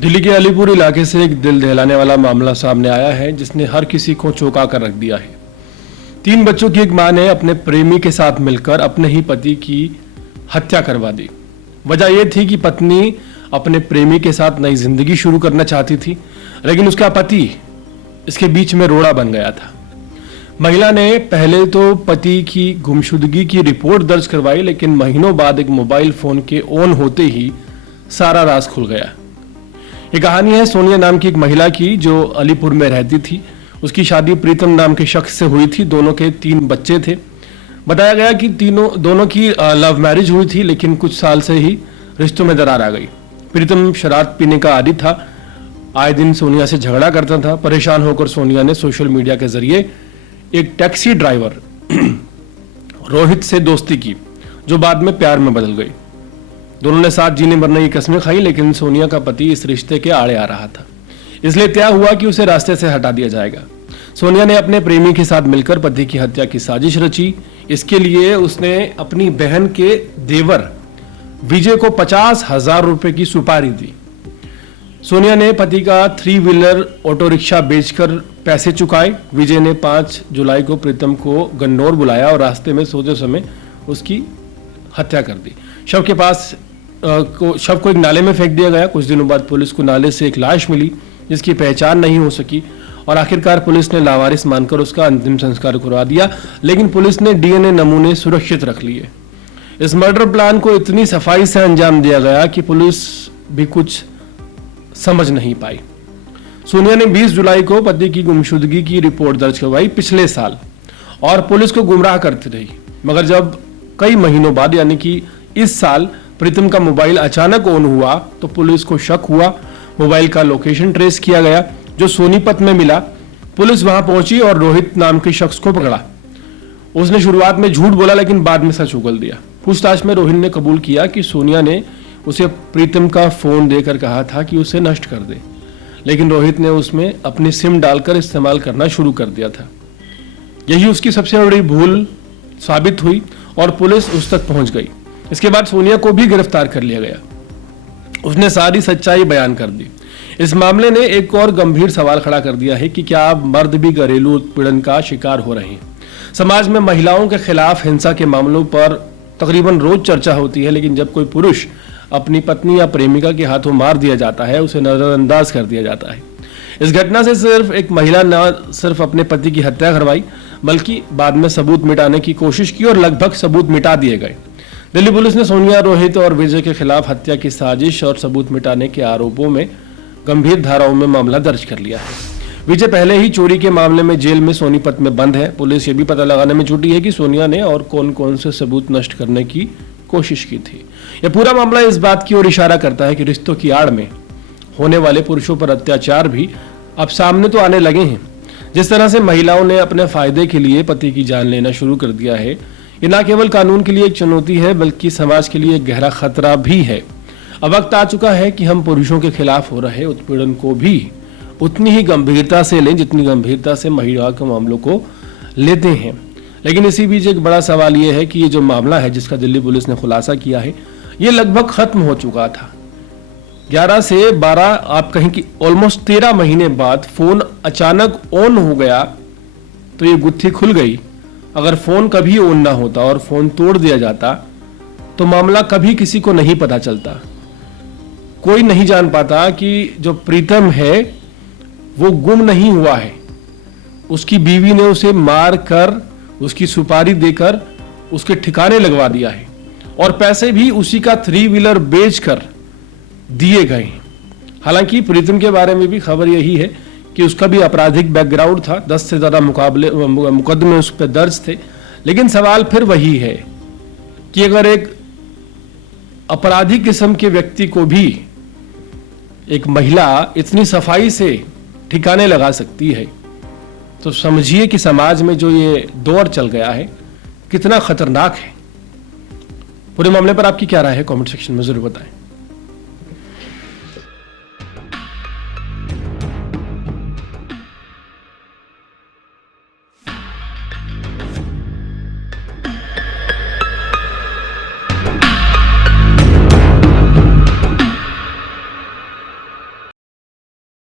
दिल्ली के अलीपुर इलाके से एक दिल दहलाने वाला मामला सामने आया है जिसने हर किसी को चौंका कर रख दिया है। 3 बच्चों की एक मां ने अपने प्रेमी के साथ मिलकर अपने ही पति की हत्या करवा दी। वजह यह थी कि पत्नी अपने प्रेमी के साथ नई जिंदगी शुरू करना चाहती थी, लेकिन उसका पति इसके बीच में रोड़ा बन गया था। महिला ने पहले तो पति की गुमशुदगी की रिपोर्ट दर्ज करवाई, लेकिन महीनों बाद एक मोबाइल फोन के ऑन होते ही सारा राज खुल गया। ये कहानी है सोनिया नाम की एक महिला की जो अलीपुर में रहती थी। उसकी शादी प्रीतम नाम के शख्स से हुई थी। दोनों के 3 बच्चे थे। बताया गया कि दोनों की लव मैरिज हुई थी, लेकिन कुछ साल से ही रिश्तों में दरार आ गई। प्रीतम शराब पीने का आदी था, आए दिन सोनिया से झगड़ा करता था। परेशान होकर सोनिया ने सोशल मीडिया के जरिए एक टैक्सी ड्राइवर रोहित से दोस्ती की, जो बाद में प्यार में बदल गई। दोनों ने साथ जीने मरने की कस्में खाई, लेकिन सोनिया का पति इस रिश्ते के आड़े आ रहा था, इसलिए तय हुआ कि उसे रास्ते से हटा दिया जाएगा। सोनिया ने अपने प्रेमी के साथ मिलकर पति की हत्या की साजिश रची। इसके लिए उसने अपनी बहन के देवर विजय को 50,000 रुपए की सुपारी दी। सोनिया ने पति का 3 व्हीलर ऑटो रिक्शा बेचकर पैसे चुकाए। विजय ने 5 जुलाई को प्रीतम को गन्नौर बुलाया और रास्ते में सोते समय उसकी हत्या कर दी। शव को एक नाले में फेंक दिया गया। कुछ दिनों बाद पुलिस को नाले से एक लाश मिली जिसकी पहचान नहीं हो सकी और आखिरकार पुलिस ने लावारिस मानकर उसका अंतिम संस्कार करवा दिया, लेकिन पुलिस ने डीएनए नमूने सुरक्षित रख लिए। इस मर्डर प्लान को इतनी सफाई से अंजाम दिया गया कि पुलिस भी कुछ समझ नहीं पाई। सोनिया ने 20 जुलाई को पति की गुमशुदगी की रिपोर्ट दर्ज करवाई पिछले साल और पुलिस को गुमराह करती रही, मगर जब कई महीनों बाद यानी कि इस साल प्रीतम का मोबाइल अचानक ऑन हुआ तो पुलिस को शक हुआ। मोबाइल का लोकेशन ट्रेस किया गया जो सोनीपत में मिला। पुलिस वहां पहुंची और रोहित नाम के शख्स को पकड़ा। उसने शुरुआत में झूठ बोला, लेकिन बाद में सच उगल दिया। पूछताछ में रोहित ने कबूल किया कि सोनिया ने उसे प्रीतम का फोन देकर कहा था कि उसे नष्ट कर दे, लेकिन रोहित ने उसमें अपनी सिम डालकर इस्तेमाल करना शुरू कर दिया था। यही उसकी सबसे बड़ी भूल साबित हुई और पुलिस उस तक पहुंच गई। इसके बाद सोनिया को भी गिरफ्तार कर लिया गया। उसने सारी सच्चाई बयान कर दी। इस मामले ने एक और गंभीर सवाल खड़ा कर दिया है कि क्या अब मर्द भी घरेलू उत्पीड़न का शिकार हो रहे हैं। समाज में महिलाओं के खिलाफ हिंसा के मामलों पर तकरीबन रोज चर्चा होती है, लेकिन जब कोई पुरुष अपनी पत्नी या प्रेमिका के हाथों मार दिया जाता है, उसे नजरअंदाज कर दिया जाता है। इस घटना से सिर्फ एक महिला न सिर्फ अपने पति की हत्या करवाई, बल्कि बाद में सबूत मिटाने की कोशिश की और लगभग सबूत मिटा दिए गए। दिल्ली पुलिस ने सोनिया, रोहित और विजय के खिलाफ हत्या की साजिश और सबूत मिटाने के आरोपों में गंभीर धाराओं में मामला दर्ज कर लिया है। विजय पहले ही चोरी के मामले में जेल में सोनीपत में बंद है। पुलिस ये भी पता लगाने में जुटी है कि सोनिया ने और कौन कौन से सबूत नष्ट करने की कोशिश की थी। यह पूरा मामला इस बात की ओर इशारा करता है कि रिश्तों की आड़ में होने वाले पुरुषों पर अत्याचार भी अब सामने तो आने लगे हैं। जिस तरह से महिलाओं ने अपने फायदे के लिए पति की जान लेना शुरू कर दिया है, ये न केवल कानून के लिए एक चुनौती है, बल्कि समाज के लिए एक गहरा खतरा भी है। अब वक्त आ चुका है कि हम पुरुषों के खिलाफ हो रहे उत्पीड़न को भी उतनी ही गंभीरता से लें जितनी गंभीरता से महिला के मामलों को लेते हैं। लेकिन इसी बीच एक बड़ा सवाल ये है कि ये जो मामला है जिसका दिल्ली पुलिस ने खुलासा किया है, ये लगभग खत्म हो चुका था। 11 से 12 आप कहें कि ऑलमोस्ट 13 महीने बाद फोन अचानक ऑन हो गया तो ये गुत्थी खुल गई। अगर फोन कभी ऑन ना होता और फोन तोड़ दिया जाता तो मामला कभी किसी को नहीं पता चलता। कोई नहीं जान पाता कि जो प्रीतम है वो गुम नहीं हुआ है। उसकी बीवी ने उसे मार कर, उसकी सुपारी देकर उसके ठिकाने लगवा दिया है और पैसे भी उसी का 3 व्हीलर बेचकर दिए गए। हालांकि प्रीतम के बारे में भी खबर यही है कि उसका भी आपराधिक बैकग्राउंड था। 10 से ज्यादा मुकदमे उस पर दर्ज थे। लेकिन सवाल फिर वही है कि अगर एक अपराधी किस्म के व्यक्ति को भी एक महिला इतनी सफाई से ठिकाने लगा सकती है, तो समझिए कि समाज में जो ये दौर चल गया है कितना खतरनाक है। पूरे मामले पर आपकी क्या राय है, कमेंट सेक्शन में जरूर बताएं।